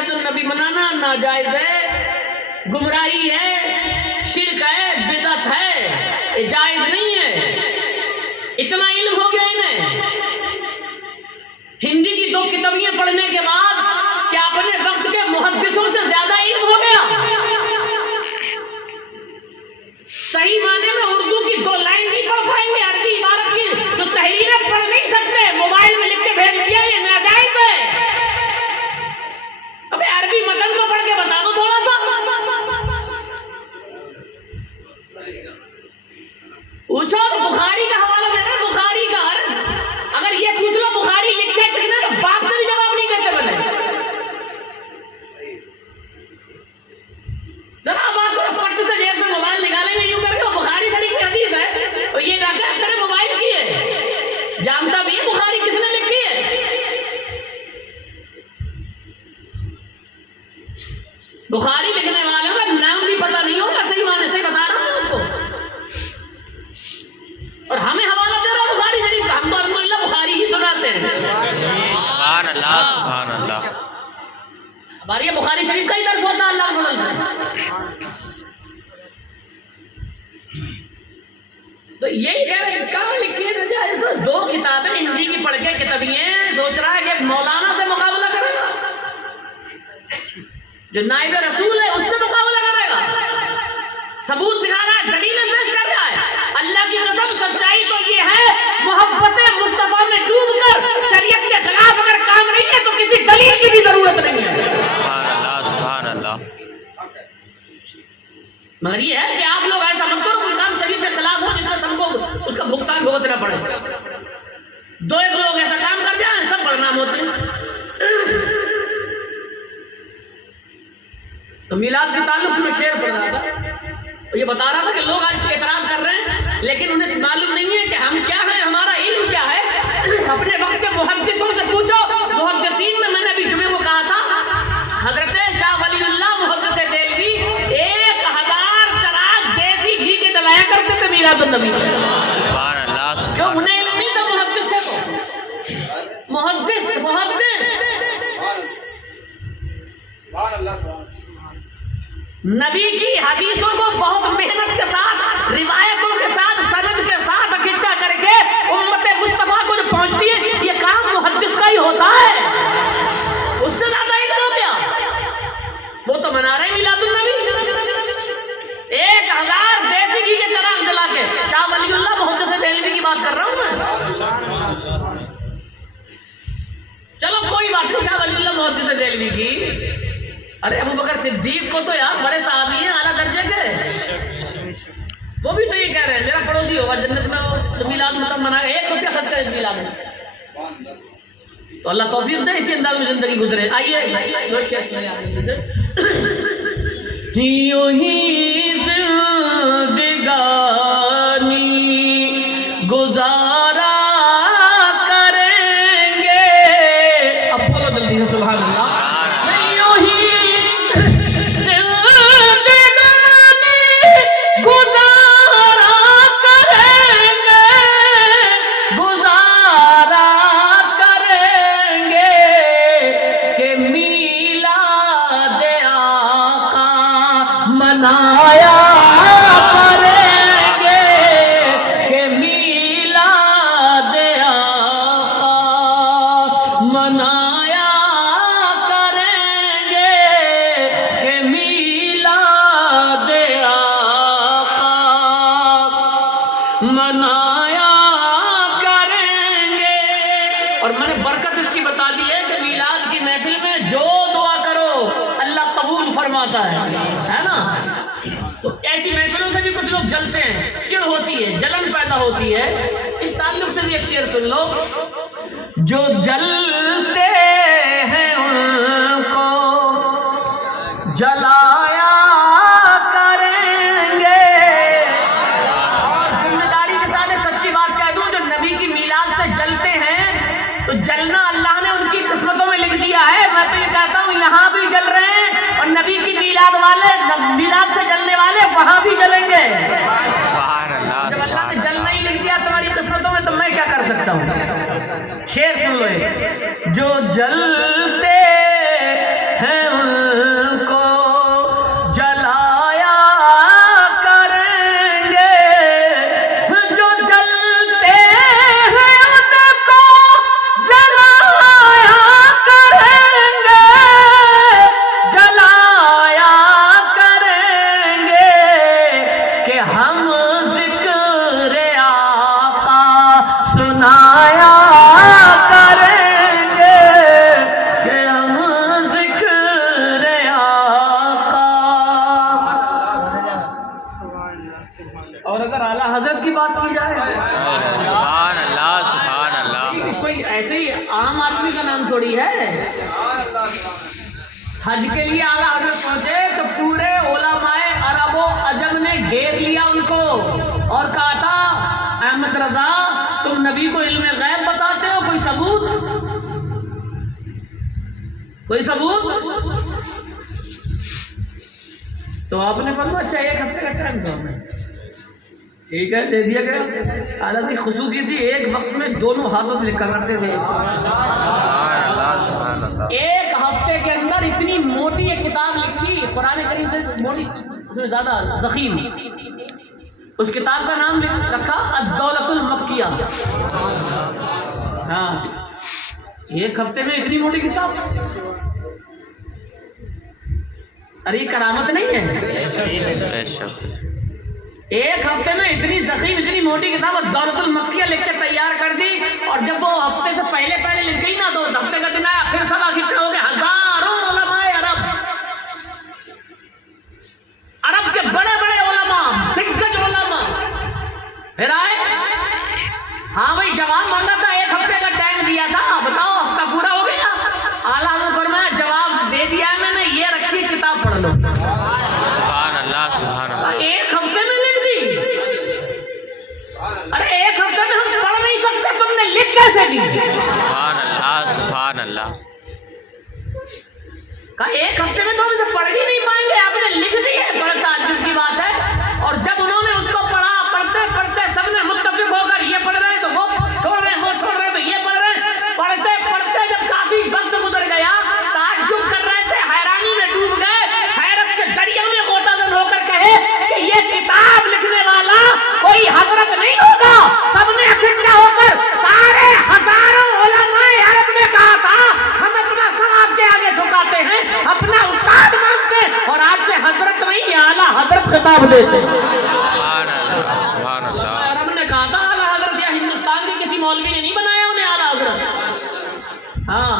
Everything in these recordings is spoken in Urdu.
میلاد النبی منانا ناجائز ہے، گمراہی ہے، شرک ہے، بدعت ہے، یہ جائز نہیں ہے۔ اتنا علم ہو گیا انہیں، ہندی کی 2 کتابیں پڑھنے کے بعد کیا اپنے وقت کے محدثوں سے زیادہ علم ہو گیا؟ صحیح معنی میں اردو کی 2 لائن نہیں پڑھ پائیں گے، عربی عبارت کی تو تحریریں پڑھ نہیں سکتے، موبائل میں لکھ کے بھیج دیا، یہ ناجائز ہے۔ ابے عربی متن کو پڑھ کے بتا دو تھوڑا سا، پوچھو تو بخاری کا حوالہ دے رہے، بخاری کا، اگر یہ پوچھ لو بخاری لکھے کس نے تو باپ سے بھی جواب نہیں دیتے بنے۔ ذرا بات کرو، پٹ سے جیب سے موبائل نکالیں گے یوں کر کے، بخاری شریف کی حدیث ہے اور یہ جا کے تیرے موبائل کی ہے، جانتا بھی ہے بخاری کس نے لکھی ہے۔ بخاری لکھنے والوں کا نام بھی پتہ نہیں ہوگا، صحیح معنی سے بتا رہا ہوں آپ کو، اور ہمیں حوالہ دے رہا بخاری شریف کا، ہم تو الحمدللہ بخاری ہی سناتے ہیں۔ سبحان اللہ سبحان اللہ۔ ہمارے یہ بخاری شریف کا ہی درس ہوتا ہے اللہ کے فضل سے۔ تو یہی کہہ رہے ہیں کہاں لکھی ہے 2 کتابیں ہندی کی پڑھ کے کتابیں، سوچ رہا ہے کہ مولانا سے مقابلہ کرے گا، جو نائب رسول ہے اس سے مقابلہ کرے گا، ثبوت دکھا رہا ہے، دلیلیں پیش کر رہا ہے۔ اللہ کی قسم سچائی تو یہ ہے، محبت مصطفیٰ میں ڈوب کر شریعت کے خلاف اگر کام نہیں ہے تو کسی دلیل کی بھی ضرورت نہیں ہے۔ سبحان اللہ سبحان اللہ۔ مگر یہ ہے کہ آپ لوگ ایسا مت کرو کوئی کام شریعت کے خلاف ہو جس میں سب کو اس کا بھگتان بھگتنا پڑے۔ 2-1 لوگ ایسا کام کر جائیں سب بدنام ہوتے ہیں۔ تو میلاد کے تعلق میں شعر پڑھ رہا تھا، یہ بتا رہا تھا کہ لوگ آج اعتراض کر رہے ہیں لیکن انہیں معلوم نہیں ہے کہ ہم کیا ہیں، ہمارا علم کیا ہے۔ اپنے وقت کے محدثوں سے پوچھو، محدثین میں نے ابھی جمعے کو کہا تھا، حضرت شاہ ولی اللہ محدث دہلوی 1000 چراغ دیسی گھی کے جلایا کرتے تھے میلاد النبی۔ سبحان اللہ جو سبحان انہیں علم نہیں تھا، محدث تھے وہ، محدث نبی کی حدیثوں کو بہت محنت کے ساتھ، روایتوں کے ساتھ، سند کے ساتھ اکٹھا کر کے امت مصطفیٰ کو جو پہنچتی ہے، یہ کام محدث کا ہی ہوتا ہے۔ اس سے زیادہ علم ہو گیا، وہ تو منا رہے ہیں میلاد النبی 1000 دیسی گھی کے چراغ جلا کے۔ شاہ ولی اللہ محدث دہلوی کی بات کر رہا ہوں میں، چلو کوئی بات نہیں، شاہ ولی اللہ محدث دہلوی کی، ارے ابو بکر صدیق کو تو یار بڑے صحابی ہیں اعلیٰ درجے کے، وہ بھی تو یہ کہہ رہے ہیں میرا پڑوسی ہوگا جنت میں، وہ تو میلاد مطلب منا گا 1 روپیہ خرچ کرے میلاد میں، تو اللہ توفیق دے اسی انداز میں زندگی گزرے۔ آئیے لوگ شیئر کریں آپ سے، یوں ہی زندگانی گزارا کریں گے، اب بولو جلدی سے سبحان اللہ۔ منایا کریں گے کہ میلاد آقا منایا کریں گے کہ میلاد آقا منایا کریں گے۔ اور میں نے برکت اس کی بتا دی ہے کہ میلاد کی محفل میں جو دعا کرو اللہ قبول فرماتا ہے نا۔ تو ایسی محفلوں سے بھی کچھ لوگ جلتے ہیں، چڑ ہوتی ہے، جلن پیدا ہوتی ہے، اس تعلق سے بھی ایک شعر سن لو، جو جلتے ہیں ان کو جلایا کریں گے۔ اور ذمہ داری کے ساتھ سچی بات کہہ دوں، جو نبی کی میلاد سے جلتے ہیں تو جلنا اللہ نے ان کی قسمتوں میں لکھ دیا ہے۔ میں تو یہ کہتا ہوں یہاں بھی جل رہے ہیں اور نبی کی میلاد والے، میلاد سے جلنے والے وہاں بھی جلیں گے۔ سبحان اللہ جب اللہ نے جلنا ہی لکھ دیا تمہاری قسمتوں میں تو میں کیا کر سکتا ہوں۔ شعر سن لو، جو جلتے ہیں حج کے لیے اعلیٰ حضرت پہنچے تو پورے علماء عرب و عجم نے گھیر لیا ان کو اور کہا تھا احمد رضا تم نبی کو علم غیب بتاتے ہو، کوئی ثبوت؟ کوئی ثبوت؟ تو آپ نے فرمایا اچھا 1 ہفتے کا ٹائم دو ہمیں، ٹھیک ہے دے دیا گیا۔ حالانکہ خصوصی تھی، ایک وقت میں دونوں ہاتھوں سے لکھا کرتے تھے۔ ایک ہفتے کے اندر اتنی موٹی ایک کتاب لکھی، قرآن کریم سے موٹی، اس میں زیادہ ضخیم، اس کتاب کا نام رکھا الدولۃ المکیہ۔ ہاں، ایک ہفتے میں اتنی موٹی کتاب، ارے یہ کرامت نہیں ہے؟ ایک ہفتے میں اتنی ضخیم اتنی موٹی کتاب الدولۃ المکیہ لکھ کے تیار کر دی، اور جب وہ ہفتے سے پہلے لکھ گئی نا تو ہفتے کا دن آیا، پھر سب اکٹھے ہو گئے، ہزاروں علماء عرب کے بڑے بڑے علماء، دگج علماء پھر آئے۔ ہاں بھائی جواب مانگا تھا، 1 ہفتے کا ٹائم دیا تھا، بتاؤ ہفتہ پورا ہو گیا؟ اعلیٰ حضرت فرمایا جواب دے دیا ہے میں نے، یہ رکھی کتاب پڑھ لو۔ سبحان اللہ سبحان اللہ۔ 1 ہفتے میں لکھ دی؟ ارے 1 ہفتے میں ہم پڑھ نہیں سکتے، تم نے لکھ کیسے دی؟ سبحان اللہ سبحان اللہ۔ کہا 1 ہفتے میں تو ہم اسے پڑھ بھی نہیں پائیں گے، آپ نے لکھ دی ہے، بڑا تعجب کی بات ہے۔ اور جب انہوں نے اس کو پڑھا، پڑھتے پڑھتے سب نے متفق ہو کر یہ پڑھ رہے ہیں تو وہ چھوڑ رہے ہیں، وہ چھوڑ رہے ہیں تو یہ پڑھ رہے ہیں، پڑھتے پڑھتے جب کافی وقت گزر گیا، تعجب کر رہے تھے، حیرانی میں ڈوب گئے، حیرت کے دریا میں غوطہ زن ہو کر کہے کہ یہ کتاب لکھنے والا کوئی حضرت نہیں ہوگا۔ سب نے اکٹھا ہو کر سارے ہزاروں علماء عرب نے کہا تھا ہم اپنا سر آپ کے آگے جھکاتے ہیں، اپنا استاد مانتے ہیں، اور آج سے حضرت نہیں اعلیٰ حضرت خطاب دیتے۔ سبحان اللہ سبحان اللہ۔ عرب نے کہا تھا اعلیٰ حضرت، یا ہندوستان کے کسی مولوی نے نہیں بنایا انہیں اعلیٰ حضرت۔ ہاں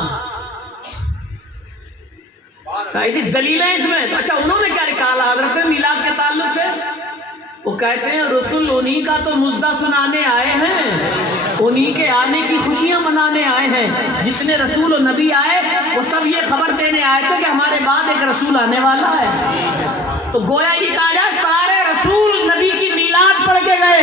ایسی دلیلیں اس میں۔ تو اچھا انہوں نے کیا لکھا اعلیٰ حضرت نے میلاد کے تعلق سے؟ وہ کہتے ہیں رسول انہی کا تو مژدہ سنانے آئے ہیں، انہی کے آنے کی خوشیاں منانے آئے ہیں۔ جتنے رسول و نبی آئے وہ سب یہ خبر دینے آئے تھے کہ ہمارے بعد ایک رسول آنے والا ہے۔ تو گویا یہ کہا جائے سارے رسول نبی کی میلاد پڑھ کے گئے،